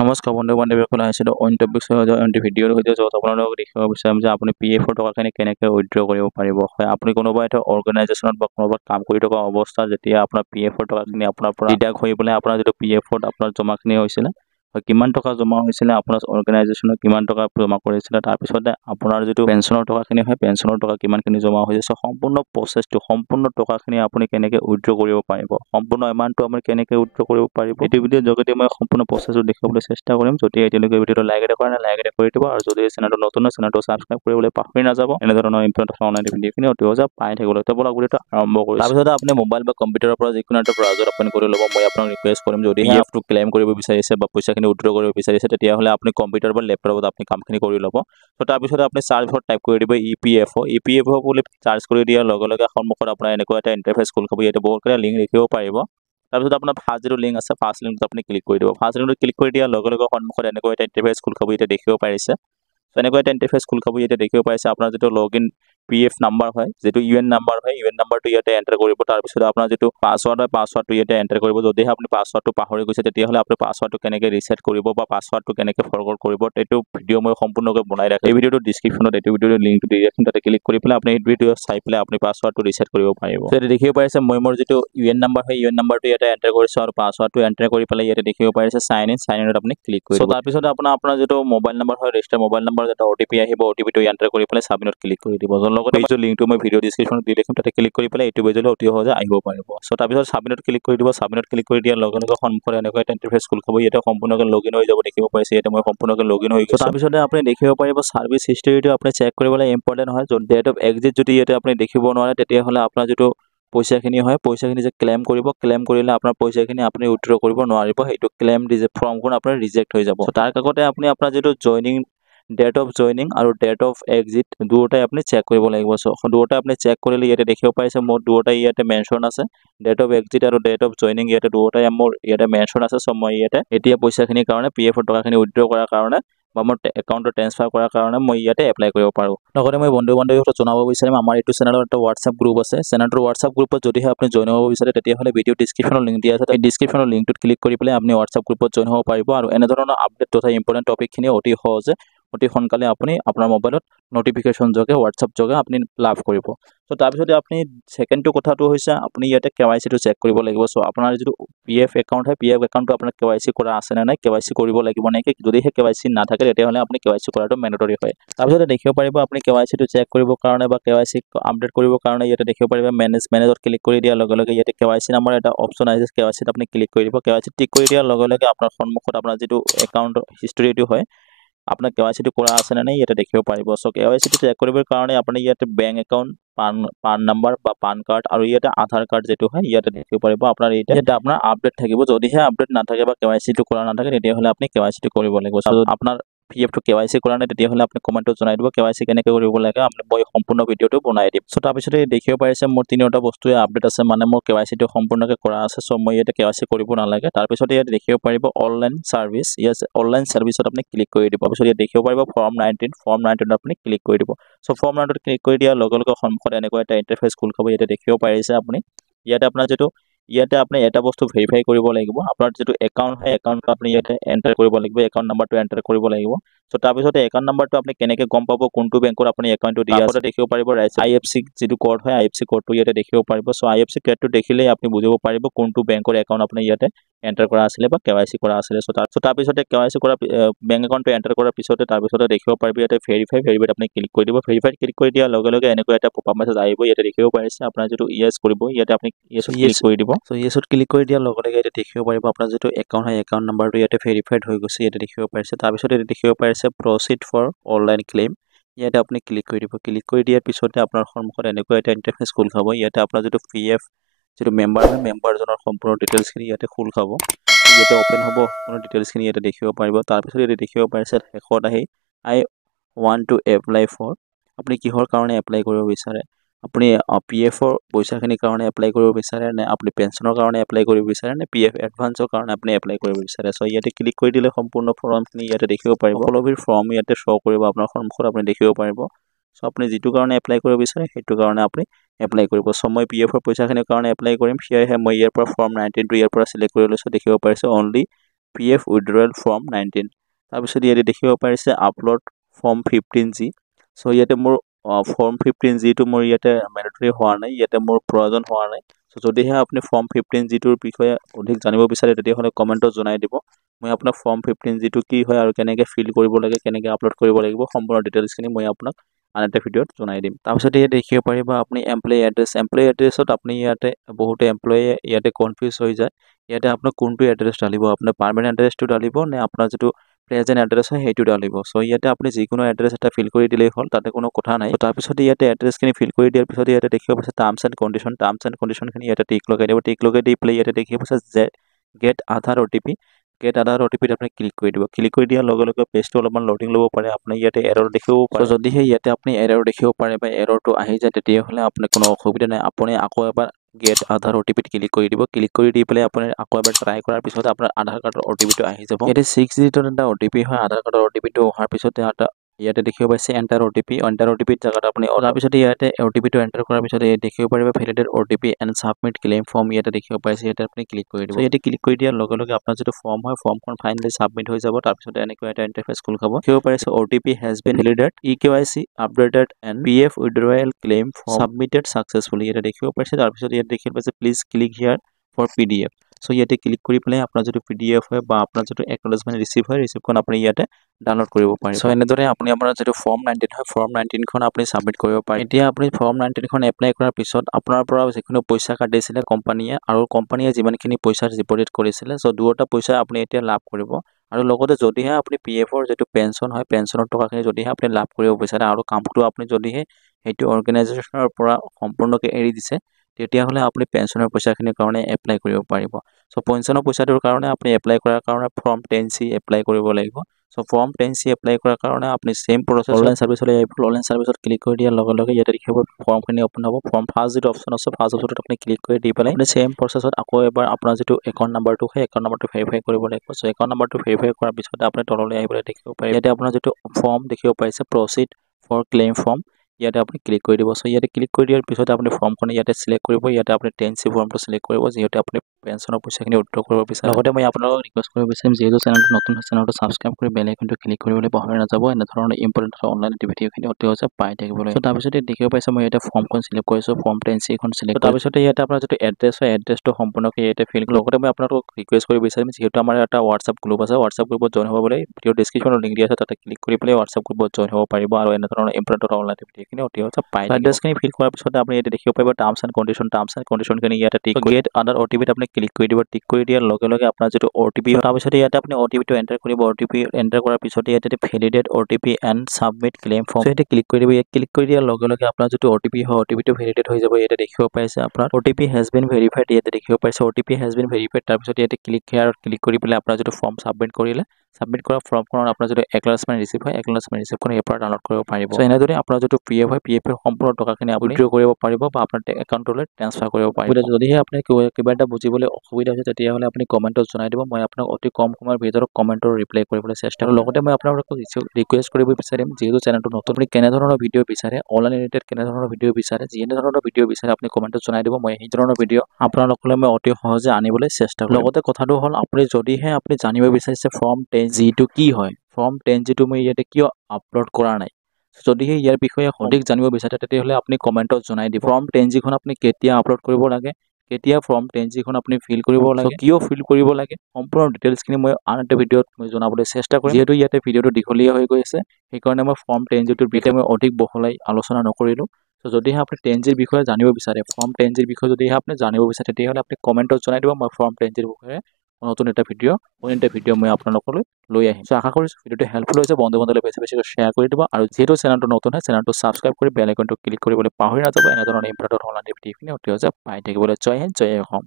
নমস্কাৰ বন্ধু বান্ধৱীসকল, আহিছিলোঁ অইন টপিক অইন ভিডিঅ'ৰ সৈতে য'ত আপোনালোকক দেখাব বিচাৰিম যে আপুনি PF টকাখিনি কেনেকৈ উইথড্ৰ কৰিব পাৰিব। হয়, আপুনি কোনোবা এটা অৰ্গেনাইজেশ্যনত বা কোনোবা কাম কৰি থকা অৱস্থাত যেতিয়া আপোনাৰ PF টকাখিনি আপোনাৰ পৰা ডিডাক্ট হৈ পেলাই আপোনাৰ যিটো PF আপোনাৰ জমাখিনি হৈছিলে, হয়, কিমান টকা জমা হৈছিলে, আপোনাৰ অৰ্গেনাইজেশ্যনত কিমান টকা জমা কৰিছিলে, তাৰপিছতে আপোনাৰ যিটো পেঞ্চনৰ টকাখিনি হয়, পেঞ্চনৰ টকা কিমানখিনি জমা হৈছে, চ' সম্পূৰ্ণ প্ৰচেছটো, সম্পূৰ্ণ টকাখিনি আপুনি কেনেকৈ উইথড্ৰ কৰিব পাৰিব, সম্পূৰ্ণ এমাউণ্টটো আপুনি কেনেকৈ উইথড্ৰ কৰিব পাৰিব, এইটো ভিডিঅ'ৰ যোগেদি মই সম্পূৰ্ণ প্ৰচেছটো দেখাবলৈ চেষ্টা কৰিম। যদি এতিয়ালৈকে ভিডিঅ'টো লাইক এটা কৰা নাই, লাইক এটা কৰি দিব, আৰু যদি চেনেলটো নতুন হয় চেনেলটো ছাবস্ক্ৰাইব কৰিবলৈ পাহৰি নাযাব। এনেধৰণৰ ইম্পৰ্টেণ্ট অনলাইন ভিডিঅ'খিনি অতি সহজে পাই থাকিবলৈ। তো বলক ভিডিঅ'টো আৰম্ভ কৰিছোঁ। তাৰপিছতে আপুনি মোবাইল বা কম্পিউটাৰৰ পৰা যিকোনো এটা ব্ৰাউজাৰ অপেন কৰি ল'ব। মই আপোনাক ৰিকুৱেষ্ট কৰিম, যদি PF টো ক্লেইম কৰিব বিচাৰিছে বা পইচাখিনি উইথড্ৰ কৰিব বিচাৰিছে, তেতিয়াহ'লে আপুনি কম্পিউটাৰ বা লেপটপত আপুনি কামখিনি কৰি ল'ব। তো তাৰপিছতে আপুনি চাৰ্চ বক্সত টাইপ কৰি দিব EPFO বুলি চাৰ্চ কৰি দিয়াৰ লগে লগে সন্মুখত আপোনাৰ এনেকুৱা এটা ইণ্টাৰফেচ খোল খাব। ইয়াতে বহুত কেইটা লিংক দেখিব পাৰিব। তাৰপিছত আপোনাৰ ফাৰ্ষ্ট যিটো লিংক আছে, ফাৰ্ষ্ট লিংকত আপুনি ক্লিক কৰি দিব। ফাৰ্ষ্ট লিংকত ক্লিক কৰি দিয়াৰ লগে লগে সন্মুখত এনেকুৱা এটা ইণ্টাৰফেচ খোল খাব। এতিয়া দেখিব পাৰিছে, এনেকুৱা এটা ইণ্টাৰফেচ খোল খাব। এতিয়া দেখিব পাৰিছে আপোনাৰ যিটো লগইন PF নাম্বাৰ হয়, যিটো UN নাম্বাৰ হয়, UN নাম্বাৰটো ইয়াতে এণ্টাৰ কৰিব। তাৰপিছত আপোনাৰ যিটো পাছৱাৰ্ড হয়, পাছৱাৰ্ডটো ইয়াতে এণ্টাৰ কৰিব। যদিহে আপুনি পাছৱাৰ্ডটো পাহৰি গৈছে, তেতিয়াহ'লে আপুনি পাছৱাৰ্ডটো কেনেকৈ ৰিছেট কৰিব বা পাছৱাৰ্ডটো কেনেকৈ ফৰৱাৰ্ড কৰিব, এইটো ভিডিঅ' মই সম্পূৰ্ণকৈ বনাই ৰাখিম। এই ভিডিঅ'টো ডিছক্ৰিপশ্যনত এইটো ভিডিঅ'ৰ লিংকটো দি ৰাখিম, তাতে ক্লিক কৰি পেলাই আপুনি এই ভিডিঅ' চাই পেলাই আপুনি পাছৱাৰ্ডটো ৰিছেট কৰিব পাৰিব। ইয়াতে দেখিব পাৰিছে মই মোৰ যিটো UN নাম্বাৰ হয়, UN নাম্বাৰটো ইয়াতে এণ্টাৰ কৰিছোঁ আৰু পাছৱাৰ্ডটো এণ্টাৰ কৰি পেলাই ইয়াতে দেখিব পাৰিছে চাইন ইনত আপুনি ক্লিক কৰি দিব। তাৰপিছত আপোনাৰ যিটো মোবাইল নাম্বাৰ হয়, ৰেজিষ্টাৰ মোবাইল নাম্বাৰ এটা OTP আহিব, OTPটো এণ্টাৰ কৰি পেলাই ছাবমিটত ক্লিক কৰি দিব। লগতে এই লিংকটো মই ভিডিঅ' ডিছক্ৰিপশ্যনত দি ৰাখিম, তাতে ক্লিক কৰি পেলাই এইটো পেজলৈ অতি সহজে আহিব পাৰিব। চ' তাৰপিছত ছাবমিটত ক্লিক কৰি দিব। ছাবমিটত ক্লিক কৰি দিয়াৰ লগে লগে সন্মুখত এনেকুৱা এটা ইণ্টাৰফেচ খোল খাব। ইয়াতে সম্পূৰ্ণকৈ লগইন হৈ যাব দেখিব পাৰিছে। ইয়াতে মই সম্পূৰ্ণকৈ লগইন হৈ গৈছোঁ। তাৰপিছতে আপুনি দেখিব পাৰিব ছাৰ্ভিচ হিষ্ট্ৰীটো আপুনি চেক কৰিবলৈ ইম্পৰ্টেণ্ট হয়। ডেট অফ এক্সিট যদি ইয়াতে আপুনি দেখিব নোৱাৰে, তেতিয়াহ'লে আপোনাৰ যিটো পইচাখিনি হয়, পইচাখিনি যে ক্লেইম কৰিব, ক্লেইম কৰিলে আপোনাৰ পইচাখিনি আপুনি উইথড্ৰ কৰিব নোৱাৰিব। সেইটো ক্লেইম ফৰ্মখন আপোনাৰ ৰিজেক্ট হৈ যাব। তাৰ কাষতে আপুনি আপোনাৰ যিটো ডেট অফ জইনিং আৰু ডেট অফ এক্সিট দুয়োটাই আপুনি চেক কৰিব লাগিব। চ' দুয়োটাই আপুনি চেক কৰিলে ইয়াতে দেখিব পাৰিছে মোৰ দুয়োটাই ইয়াতে মেনশ্যন আছে। ডেট অফ এক্সিট আৰু ডেট অফ জইনিং ইয়াতে দুয়োটাই মোৰ ইয়াতে মেনশ্যন আছে। চ' মই ইয়াতে এতিয়া পইচাখিনিৰ কাৰণে PF টকাখিনি উইথড্ৰ কৰাৰ কাৰণে বা মোৰ একাউণ্টত ট্ৰেন্সফাৰ কৰাৰ কাৰণে মই ইয়াতে এপ্লাই কৰিব পাৰোঁ। লগতে মই বন্ধু বান্ধৱীসকলক জনাব বিচাৰিম, আমাৰ এইটো চেনেলৰ এটা হোৱাটছআপ গ্ৰুপ আছে। চেনেলটোৰ হোৱাটছআপ গ্ৰুপত যদিহে আপুনি জইন হ'ব বিচাৰে, তেতিয়াহ'লে ভিডিঅ' ডিছক্ৰিপশ্যনৰ লিংক দিয়া আছে। এই ডিছক্ৰিপশ্যনৰ লিংকটোত ক্লিক কৰি পেলাই আপুনি হোৱাটছআপ গ্ৰুপত জইন হ'ব পাৰিব আৰু এনেধৰণৰ আপডেট তথা ইম্পৰ্টেণ্ট টপিকখিনি অতি সহজে, অতি সোনকালে আপুনি আপোনাৰ মোবাইলত নটিফিকেশ্যন যোগে হোৱাটছআপ যোগে আপুনি লাভ কৰিব। চ' তাৰপিছতে আপুনি ছেকেণ্ডটো কথাটো হৈছে আপুনি ইয়াতে KYC টো চেক কৰিব লাগিব। চ' আপোনাৰ যিটো PF একাউণ্ট হয়, PF একাউণ্টটো আপোনাৰ KYC কৰা আছে নে নাই, KYC কৰিব লাগিব নেকি। যদিহে KYC নাথাকে, তেতিয়াহ'লে আপুনি KYC কৰাটো মেণ্ডেটৰী হয়। তাৰপিছতে দেখিব পাৰিব আপুনি KYC টো চেক কৰিবৰ কাৰণে বা KYC আপডেট কৰিবৰ কাৰণে ইয়াতে দেখিব পাৰিব মেনেজত ক্লিক কৰি দিয়াৰ লগে লগে ইয়াতে KYC নামৰ এটা অপশ্যন আহিছে। KYC ত আপুনি ক্লিক কৰি দিব। KYC টিক কৰি দিয়াৰ লগে লগে আপোনাৰ সন্মুখত আপোনাৰ যিটো একাউণ্ট হিষ্ট্ৰীটো হয়, আপোনাৰ KYC টো কৰা আছে নে নাই ইয়াতে দেখিব পাৰিব। চ' KYC টো চেক কৰিবৰ কাৰণে আপুনি ইয়াতে বেংক একাউণ্ট, পান নাম্বাৰ বা পান কাৰ্ড আৰু ইয়াতে আধাৰ কাৰ্ড যিটো হয় ইয়াতে দেখিব পাৰিব। আপোনাৰ ইয়াতে আপোনাৰ আপডেট থাকিব। যদিহে আপডেট নাথাকে বা KYC টো কৰা নাথাকে, তেতিয়াহ'লে আপুনি KYC টো কৰিব লাগিব। চ' আপোনাৰ PF টো KYC কৰা নাই, তেতিয়াহ'লে আপুনি কমেণ্টত জনাই দিব KYC কেনেকৈ কৰিব লাগে। মই সম্পূৰ্ণ ভিডিঅ'টো বনাই দিম। চ' তাৰপিছতে দেখিব পাৰিছে মোৰ তিনিওটা বস্তুৱে আপডেট আছে, মানে মোৰ KYC টো সম্পূৰ্ণকৈ কৰা আছে। চ' মই ইয়াতে KYC কৰিব নালাগে। তাৰপিছতে ইয়াত দেখিব পাৰিব অনলাইন চাৰ্ভিচ। অনলাইন চাৰ্ভিচত আপুনি ক্লিক কৰি দিব। তাৰপিছত ইয়াত দেখিব পাৰিব ফৰ্ম 19 আপুনি ক্লিক কৰি দিব। চ' ফৰ্ম 19 ক্লিক কৰি দিয়াৰ লগে লগে সন্মুখত এনেকুৱা এটা ইণ্টাৰফেচ খোল খাব। ইয়াতে দেখিব পাৰিছে আপুনি ইয়াতে আপুনি এটা বস্তু ভেৰিফাই কৰিব লাগিব। আপোনাৰ যিটো একাউণ্ট হয়, একাউণ্টটো আপুনি ইয়াতে এণ্টাৰ কৰিব লাগিব, একাউণ্ট নাম্বাৰটো এণ্টাৰ কৰিব লাগিব। চ' তাৰপিছতে একাউণ্ট নাম্বাৰটো আপুনি কেনেকৈ গম পাব কোনটো বেংকত আপুনি একাউণ্টটো দিয়া আছে, দেখিব পাৰিব IFC যিটো কোড হয়, IFC কোডটো ইয়াতে দেখিব পাৰিব। চ' IFC কোডটো দেখিলেই আপুনি বুজিব পাৰিব কোনটো বেংকৰ একাউণ্ট আপুনি ইয়াতে এণ্টাৰ কৰা আছিলে বা KYC কৰা আছিলে। চ' তাৰপিছতে KYC কৰা বেংক একাউণ্টটো এণ্টাৰ কৰাৰ পিছতে তাৰপিছতে দেখিব পাৰিব ইয়াতে ভেৰিফাইড আপুনি ক্লিক কৰি দিব। ভেৰিফাইড ক্লিক কৰি দিয়াৰ লগে লগে এনেকুৱা এটা পপআপ মেছেজ আহিব। ইয়াতে দেখিব পাৰিছে আপোনাৰ যিটো ইয়েছ কৰিব, ইয়াতে আপুনি ইয়েছত ক্লিক কৰি দিব। চ' ইয়েছত ক্লিক কৰি দিয়াৰ লগে লগে ইয়াতে দেখিব পাৰিব আপোনাৰ যিটো একাউণ্ট হয়, একাউণ্ট নাম্বাৰটো ইয়াতে ভেৰিফাইড হৈ গৈছে। ইয়াতে দেখিব পাৰিছে। তাৰপিছত ইয়াতে দেখিব পাৰিছে প্ৰচিড ফৰ অনলাইন ক্লেইম। ইয়াতে আপুনি ক্লিক কৰি দিব। ক্লিক কৰি দিয়াৰ পিছতে আপোনাৰ সন্মুখত এনেকুৱা এটা ইণ্টাৰফেচ খোল খাব। ইয়াতে আপোনাৰ যিটো PF যিটো মেম্বাৰ হয়, মেম্বাৰজনৰ সম্পূৰ্ণ ডিটেইলছখিনি ইয়াতে খোল খাব। ইয়াতে অ'পেন হ'ব, সম্পূৰ্ণ ডিটেইলছখিনি ইয়াতে দেখিব পাৰিব। তাৰপিছত ইয়াতে দেখিব পাৰিছে শেষত আহি I want to apply for, আপুনি কিহৰ কাৰণে এপ্লাই কৰিব বিচাৰে। আপুনি PF পইচাখিনিৰ কাৰণে এপ্লাই কৰিব বিচাৰে নে আপুনি পেঞ্চনৰ কাৰণে এপ্লাই কৰিব বিচাৰে নে PF এডভান্সৰ কাৰণে আপুনি এপ্লাই কৰিব বিচাৰে। চ' ইয়াতে ক্লিক কৰি দিলে সম্পূৰ্ণ ফৰ্মখিনি ইয়াতে দেখিব পাৰিব। সকলোবোৰ ফৰ্ম ইয়াতে শ্ব' কৰিব আপোনাৰ সন্মুখত আপুনি দেখিব পাৰিব। চ' আপুনি যিটো কাৰণে এপ্লাই কৰিব বিচাৰে সেইটো কাৰণে আপুনি এপ্লাই কৰিব। চ' মই PF পইচাখিনিৰ কাৰণে এপ্লাই কৰিম। সেয়েহে মই ইয়াৰ পৰা ফৰ্ম 19টো ইয়াৰ পৰা চিলেক্ট কৰি লৈছোঁ। দেখিব পাৰিছে অনলি PF withdrawal form 19 তাৰপিছত ইয়াতে দেখিব পাৰিছে আপলোড ফৰ্ম 15G সো ইয়াতে মোৰ ফৰ্ম 15G টো মোৰ ইয়াতে ম্যান্ডেটৰি হোৱা নাই ইয়াতে মোৰ প্ৰয়োজন হোৱা নাই সো যদিহে আপুনি ফৰ্ম 15G টোৰ বিষয়ে অধিক জানিব বিচাৰে তেতিয়াহলে কমেন্টত জনাই দিব মই আপোনাক ফৰ্ম 15G টো কি হয় আৰু কেনেকৈ ফিল কৰিব লাগে কেনেকৈ আপলোড কৰিব লাগিব সম্পূৰ্ণ ডিটেইলছখিনি মই আপোনাক আন এটা ভিডিঅ'ত জনাই দিম তাৰপিছত ইয়াতে দেখিব পাৰিবা আপুনি এমপ্লয়ী এড্ৰেছত আপুনি ইয়াতে বহুতে এমপ্লয়ী ইয়াতে কনফিউজ হৈ যায় ইয়াতে আপোনাক কোনটো এড্ৰেছ ডালিব আপোনাৰ পাৰ্মানেন্ট এড্ৰেছটো ডালিব নে আপোনাৰ যেটো প্ৰেজেন্ট এড্ৰেছ হয় হেইটো ডালিব সো ইয়াতে আপুনি যিকোনো এড্ৰেছ এটা ফিল কৰি দিলেই হ'ল তাতে কোনো কথা নাই তাৰপিছত ইয়াতে এড্ৰেছখিনি ফিল কৰি দিয়াৰ পিছত ইয়াতে দেখিব পাইছে টাৰ্মছ এণ্ড কন্ডিশনখিনি ইয়াতে টিক লগাই দিব টিক লগাই দি প্লে ইয়াতে দেখিব পাইছে যে গেট আধাৰ OTP গেট আধাৰ OTP ত আপুনি ক্লিক কৰি দিব ক্লিক কৰি দিয়াৰ লগে লগে পেজটো অলপমান লোডিং ল'ব পাৰে আপুনি ইয়াতে এৰৰ দেখিব পাৰে যদিহে ইয়াতে আপুনি এৰৰ দেখিব পাৰে বা এৰৰটো আহি যায় তেতিয়াহলে আপুনি কোনো অসুবিধা নাই আপুনি আকৌ এবাৰ গেট আধাৰ OTP ত ক্লিক কৰি দিব ক্লিক কৰি দি পেলাই আপুনি আকৌ এবাৰ ট্ৰাই কৰাৰ পিছত আপোনাৰ আধাৰ কাৰ্ডৰ OTP টো আহি যাব এতে 6 ডিজিটৰ এটা OTP হয় আধাৰ কাৰ্ডৰ OTP টো অহাৰ পিছতে ইয়াতে দেখিব পাইছে এন্টাৰ OTP জাগাত আপুনি তাৰ পিছতে ইয়াতে OTP টো এন্টাৰ কৰাৰ পিছতে দেখিব পাৰিব validate OTP and submit claim form ইয়াতে দেখিব পাইছে ইয়াতে আপুনি ক্লিক কৰি দিব ইয়াতে ক্লিক কৰি দিয়াৰ লগে লগে আপোনাৰ যেটো ফৰ্ম হয় ফৰ্মখন ফাইনালি সাবমিট হৈ যাব তাৰ পিছতে এনেকৈ এটা ইন্টাৰফেস খোল খাব দেখিব পাৰিছে OTP has been validated eKYC updated and PF withdrawal claim form submitted successfully ইয়াতে দেখিব পাৰিছে তাৰ পিছতে ইয়াতে দেখিব পাইছে please click here for PDF so ইয়াতে ক্লিক কৰি পেলাই আপোনাৰ যেটো PDF হয় বা আপোনাৰ যেটো একনলেজমেন্ট ৰিসিভ হয় ৰিসিভখন আপুনি ইয়াতে ডাউনলোড কৰিব পাৰিব সো এনেদৰে আপুনি আপোনাৰ যেটো ফৰ্ম 19 হয় ফৰ্ম 19 খন আপুনি সাবমিট কৰিব পাৰে এতিয়া আপুনি ফৰ্ম 19 খন এপ্লাই কৰাৰ পিছত আপোনাৰ পৰা যিকোনো পইচা কাটিছিলে কোম্পানীয়ে আৰু কোম্পানীয়ে যিমানখিনি পইচা ডিপজিট কৰিছিলে সো দুটা পইচা আপুনি এতিয়া লাভ কৰিব আৰু লগতে যদিহে আপুনি PF ৰ যেটো পেনশন হয় পেনশনৰ টকাখিনি যদিহে আপুনি লাভ কৰিব বিচাৰে আৰু কামটো আপুনি যদিহে হেতু অৰ্গেনাইজেচনৰ পৰা সম্পূৰ্ণকৈ এৰি দিছে তেতিয়াহলে আপুনি পেনশনৰ পইচাখিনিৰ কাৰণে এপ্লাই কৰিব পাৰিব সো পেনশনৰ পইচাটোৰ কাৰণে আপুনি এপ্লাই কৰাৰ কাৰণে ফৰ্ম 10C এপ্লাই কৰিব লাগিব সো ফৰ্ম 10C এপ্লাই কৰাৰ কাৰণে আপুনি সেম প্ৰসেস অনলাইন সাৰ্ভিসলৈ আহিব অনলাইন সাৰ্ভিসত ক্লিক কৰি দিয়াৰ লগে লগে ইয়াতে দেখিব ফৰ্মখিনি ওপেন হ'ব ফৰ্ম ফাৰ্ষ্ট যেটো অপচন আছে ফাৰ্ষ্ট অপচনত আপুনি ক্লিক কৰি দি পেলাই আপুনি সেম প্ৰসেসত আকৌ এবাৰ আপোনাৰ যেটো একাউন্ট নাম্বাৰটো হয় একাউন্ট নাম্বাৰটো ভেৰিফাই কৰিব লাগিব সো একাউন্ট নাম্বাৰটো ভেৰিফাই কৰাৰ পিছত আপুনি তললৈ আহিবলৈ দেখিব পাৰিব ইয়াতে আপোনাৰ যেটো ফৰ্ম দেখিব পাইছে প্ৰসিড ফৰ ক্লেইম ফৰ্ম ইয়াতে আপুনি ক্লিক কৰি দিব সো ইয়াতে ক্লিক কৰি দিয়াৰ পিছত আপুনি ফৰ্মখন ইয়াতে সিলেক্ট কৰিব ইয়াতে আপুনি 10C ফৰ্মটো সিলেক্ট কৰিব যেহেতু আপুনি পেনশনৰ পইচাখিনি উইথড্ৰ কৰিব বিচাৰে লগতে মই আপোনালোকক ৰিকুৱেষ্ট কৰিব বিচাৰিম যেহেতু চেনেলটো নতুন হৈছে চেনেলটো সাবস্ক্ৰাইব কৰি বেল আইকনটো ক্লিক কৰিবলৈ পাহৰি নাযাব এনে ধৰণৰ ইম্পৰ্টেন্ট অনলাইন ভিডিঅ'খিনি অতি সহজে পাই থাকিবলৈ সো তাৰ পিছতে দেখিব পাইছে মই ইয়াতে ফৰ্মখন সিলেক্ট কৰিছো ফৰ্ম 10C খন সিলেক্ট তাৰ পিছতে ইয়াতে আপোনাৰ যেটো এড্ৰেছ হয় এড্ৰেছটো সম্পূৰ্ণকৈ ইয়াতে ফিল লগতে মই আপোনালোকক ৰিকুৱেষ্ট কৰিব বিচাৰিম যেহেতু আমাৰ এটা WhatsApp গ্ৰুপ আছে WhatsApp গ্ৰুপত জয়েন হ'বলৈ ভিডিঅ ডেসক্ৰিপচনত লিংক দিয়া আছে তাতে ক্লিক কৰি পেলাই WhatsApp গ্ৰুপত জয়েন হ'ব পাৰিব আৰু এনে ধৰণৰ ইম্পৰ্টেন্ট অনলাইন ভিডিঅ'খিনি অতি সহজে পাই থাকিব এড্ৰেছখিনি ফিল কৰাৰ পিছতে আপুনি ইয়াতে দেখিব পাৰিব টাৰ্মছ এণ্ড কন্ডিশনখিনি ইয়াতে টিক গেট আদাৰ OTP ত আপুনি ক্লিক কৰি দিব টিক কৰি দিয়াৰ লগে লগে আপোনাৰ যেটো OTP তাৰ পিছতে ইয়াতে আপুনি OTP টো এন্টাৰ কৰিব OTP এন্টাৰ কৰাৰ পিছতে ইয়াতে validate OTP and submit claim form ইয়াতে ক্লিক কৰি দিব ক্লিক কৰি দিয়াৰ লগে লগে আপোনাৰ যেটো OTP হয় OTP টো ভ্যালিডেট হৈ যাব ইয়াতে দেখিব পাইছে আপোনাৰ OTP has been verified ইয়াতে দেখিব পাইছে OTP has been verified তাৰ পিছত ইয়াতে ক্লিক হিয়াৰত ক্লিক কৰি পেলাই আপোনাৰ যেটো ফৰ্ম সাবমিট কৰিলে সাবমিট কৰা ফৰ্মখনৰ আপোনাৰ যেটো একনলেজমেন্ট ৰিসিভ হয় একনলেজমেন্ট ৰিসিভখন ইয়াৰ পৰা ডাউনলোড কৰিব পাৰিব সো এনেদৰে আপোনাৰ যেটো PF হয় PF ৰ সম্পূৰ্ণ টকাখিনি আপুনি উইথড্ৰ কৰিব পাৰিব বা আপোনাৰ একাউন্টলৈ ট্ৰান্সফাৰ কৰিব পাৰিব যদিহে আপুনি কিবা এটা বুজিবলৈ অসুবিধা হৈছে তেতিয়াহলে আপুনি কমেন্টত জনাই দিব মই আপোনাক অতি কম সময়ৰ ভিতৰত কমেন্টৰ ৰিপ্লাই কৰিবলৈ চেষ্টা কৰিম লগতে মই আপোনালোকক ৰিকুৱেষ্ট কৰিব বিচাৰিম যেহেতু চেনেলটো নতুন আপুনি কেনে ধৰণৰ ভিডিঅ' বিচাৰে অনলাইন ৰিলেটেড কেনে ধৰণৰ ভিডিঅ' বিচাৰে যেনে ধৰণৰ ভিডিঅ' বিচাৰে আপুনি কমেন্টত জনাই দিব মই এই ধৰণৰ ভিডিঅ' আপোনালোকলৈ মই অতি সহজে আনিবলৈ চেষ্টা কৰিম লগতে কথাটো হ'ল আপুনি যদিহে আপুনি জানিব বিচাৰিছে ফৰ্ম 10G টো কি হয় ফৰ্ম 10G টো মই ইয়াতে কিয় আপলোড কৰা নাই যদিহে ইয়াৰ বিষয়ে অধিক জানিব বিচাৰে তেতিয়াহলে আপুনি কমেন্টত জনাই দিব ফৰ্ম 10G খন আপুনি কেতিয়া আপলোড কৰিব লাগে কেতিয়া ফৰ্ম 10G খন আপুনি ফিল কৰিব লাগে কিয় ফিল কৰিব লাগে সম্পূৰ্ণ ডিটেইলছখিনি মই আন এটা ভিডিঅ'ত মই জনাবলৈ চেষ্টা কৰিম যেহেতু ইয়াতে ভিডিঅ'টো দীঘলীয়া হৈ গৈ আছে সেইকাৰণে মই ফৰ্ম 10G টোৰ বিষয়ে মই অধিক বহলাই আলোচনা নকৰিলো সো যদিহে আপুনি 10G ৰ বিষয়ে জানিব বিচাৰে ফৰ্ম 10G ৰ বিষয়ে যদিহে আপুনি জানিব বিচাৰে তেতিয়াহলে আপুনি কমেন্টত জনাই দিব মই ফৰ্ম 10G ৰ বিষয়ে নতুন এটা ভিডিঅ' মই আপোনালোকলৈ লৈ আহিম সো আশা কৰিছো ভিডিঅ'টো হেল্পফুল হৈছে বন্ধু-বান্ধৱলৈ বেছি শ্বেয়াৰ কৰি দিব আৰু যেহেতু চেনেলটো নতুন হয় চেনেলটো সাবস্ক্ৰাইব কৰি বেল আইকনটো ক্লিক কৰিবলৈ পাহৰি নাযাব এনে ধৰণৰ ইম্পৰ্টেন্ট অনলাইন ভিডিঅ'খিনি অতি সহজে পাই থাকিবলৈ জয় হিন্দ জয় অসম